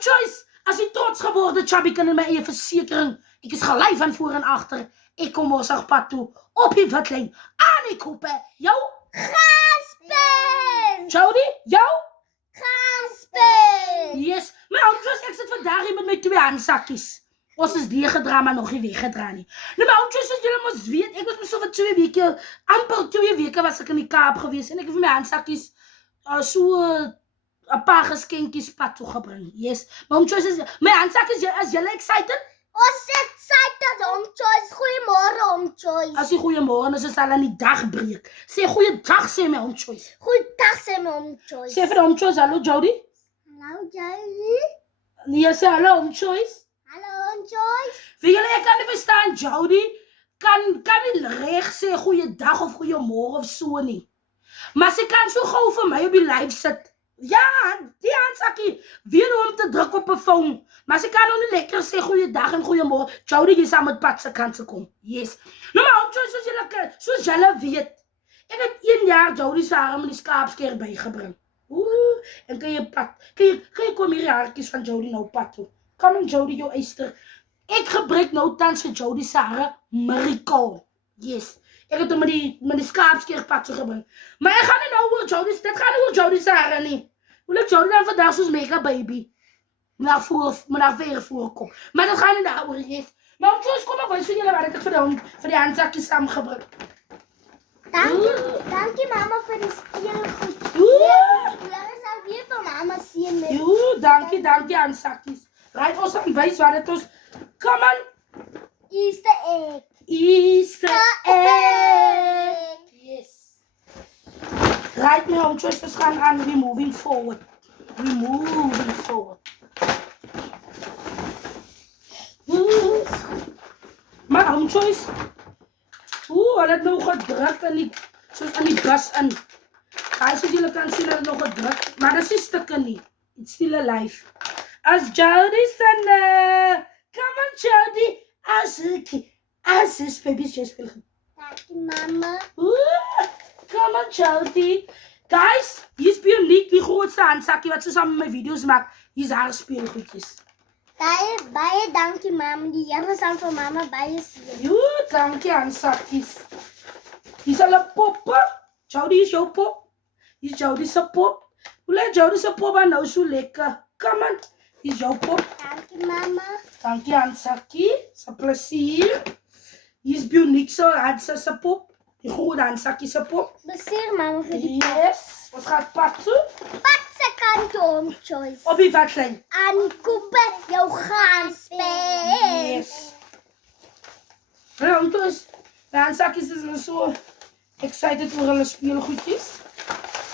Home Choice, as jy trots geworden, Chubby, kan in my eie versekering. Ek is gelei van voor en agter. Ek kom ons pad toe, op die witlyn, aan die koppe, jou Gaspen! Jody, jou Gaspen! yes, my Home Choice, ek sit vandag hier met my 2 handsakkies. Ons is deurgedra, maar nog nie weggedra nie. Nou, my Home Choice, soos julle mos weet, ek was my so vir 2 weke, amper 2 weke was ek in die Kaap gewees, en ek het vir my handsakkies so 'n paar geskenkies pad toe gebring. Yes, my Home Choice, my handsakkies, is julle excited? Ons is excited, Home Choice. Goeiemôre, Home Choice. As jy goeiemôre, as ons al aan die dag breek. Sê goeiedag, sê my Home Choice. Goeiedag, sê my Home Choice. Sê vir die Home Choice, hallo Jody. Hallo, Jody. Nee, sê hallo Home Choice. Hallo, Home Choice. Vir julle, ek kan nie verstaan, Jody kan nie reg sê goeiedag of goeiemôre of so nie. Maar sy kan so gou vir my op die live sit. Ja, die handsakkie, weet hoe om te druk op 'n foon. Maar sy kan nou nie lekker sê goeiedag en goeiemôre. Jody, jy saam met Pat se kant se kom. Yes. Nou maar Home Choice, soos julle weet. Ek het 1 jaar Jody se hare met die skaapskeer bygebring. En kan jy kom hier die haartjies van Jody nou Pat toe. Kom en Jody, jou eister. Ek gebruik nou tans vir Jody se hare Miracle. Yes. Ek het hom met die skaapskeer Pat toe gebring. Maar ek gaan nie nou oor Jody, dit gaan nie oor Jody se hare nie. Hoe lyk Jody dan vandag soos make-up baby? Maar weer voorkom. Maar dit gaan nie daaroor, yes. Maar Home Choice, kom maar wys vir julle wat ek vir die handsakkies saamgebring. Dankie mama vir die speelgoed. Julle sal weer van mama sien met. Dankie handsakkies. Right, ons gaan wys wat dit ons. Come on. Easter egg. Easter egg. Yes. Right now, Home Choice, ons gaan aan. We're moving forward. Maar Home Choice. Hulle het nou gedruk soos in die bus in. Guys, as julle kan sien, hulle het nog gedruk. Maar dit is nie stukke nie. It's still alive. As Jody Sanne. Come on, Jody. As his baby's just feeling. Dankie mama. Come on, Jody. Guys, hier's Bioniek, die grootste handsakkie wat so saam met my video's maak. Hier's haar speelgoedjies. Baie dankie mama. Die Here sal vir mama baie sien. Dankie handsakkies. Hier's al 'n poppe. Jody is jou pop. Hier's Jody se pop. Hoe lyk Jody se pop aan nou so lekker? Come on. Hier's jou pop. Dankie mama. Dankie handsakkie. Sa plesier. Hier's Bioniek se pop. Die groot handsakkie se pop. Beseer mama vir die Yes. Ons gaan pad toe. Pat se kant Home Choice. Op die watlyn. Aan die koppe jou gaanspel. Yes. Nou, dus, de handsakjes is nou zo excited voor hulle speelgoedjes.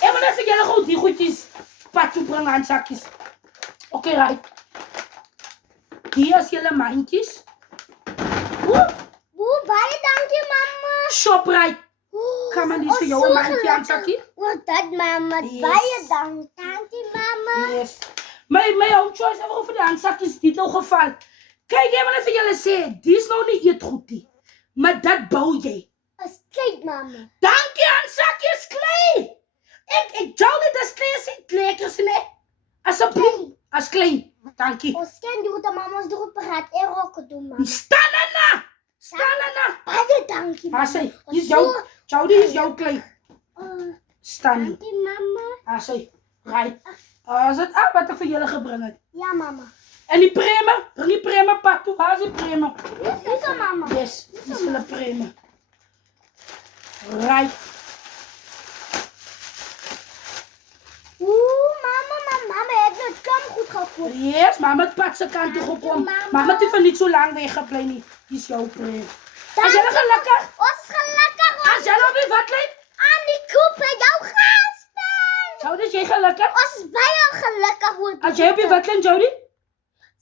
En maar even jullie gewoon die goedjes pad toe brengen, handsakjes. Oké, right. Hier is jullie mandjes. Baie dankie mama. Shoprite. Kom maar, die is voor jou een mandje, handsakje. Dat mama, Yes. baie dankie mama. Yes. My Home Choice, even over de handsakjes, die nou geval. Kijk, ik wil even jullie zeggen, die is nou niet eetgoed die. Maar dat bouw jij. As kyk mama. Dankie handsakjes klei. Ik jou niet dat klei is niet lekker, nee. Alsjeblieft, als klei. Dankie. Ons kan doen dat mama ons erop gaat en rokken doen mama. Staan erna. Baie dankie mama. Asai, hier is jou. Jody is jouw klei. Staan nie. Dankie mama. Asai, right. Is het wat ik voor jullie gebring het? Ja mama. En die prema, bring die prema pak toe. Waar is die prema? Dis is mama. Yes, die is hulle prema. Right. Mama het het kam goed gekoop. Yes, mama het pad se kant toe gekom. Mama het vir niet so lang weggebly nie. Dis jou prema. As jy gelukkig? Ons gelukkig. As jy op die watlyn? Aan die koep het jou gaspel. Jody, is jy gelukkig? Ons is baie gelukkig hoor. As jy op die watlyn, Jody?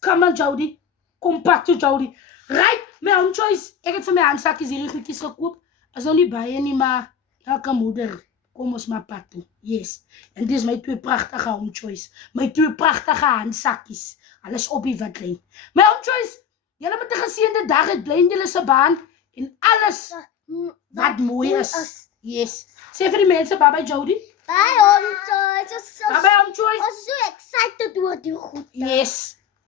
Come on, Jody. Kom pak toe, Jody. Right, my Home Choice. Ek het vir my handsakkies hierdie goedjies gekoop. Is nou nie baie nie, maar elke moeder kom ons maar pad toe. Yes. En dis my 2 pragtige Home Choice. My 2 pragtige handsakkies. Alles op die watlyn. My Home Choice. Julle met 'n geseënde dag het bly in julle se baan en alles wat mooi is. Yes. Sê vir die mense bye bye Jody. Bye Home Choice. Bye bye Home Choice. Ons is so excited oor die goed. Yes.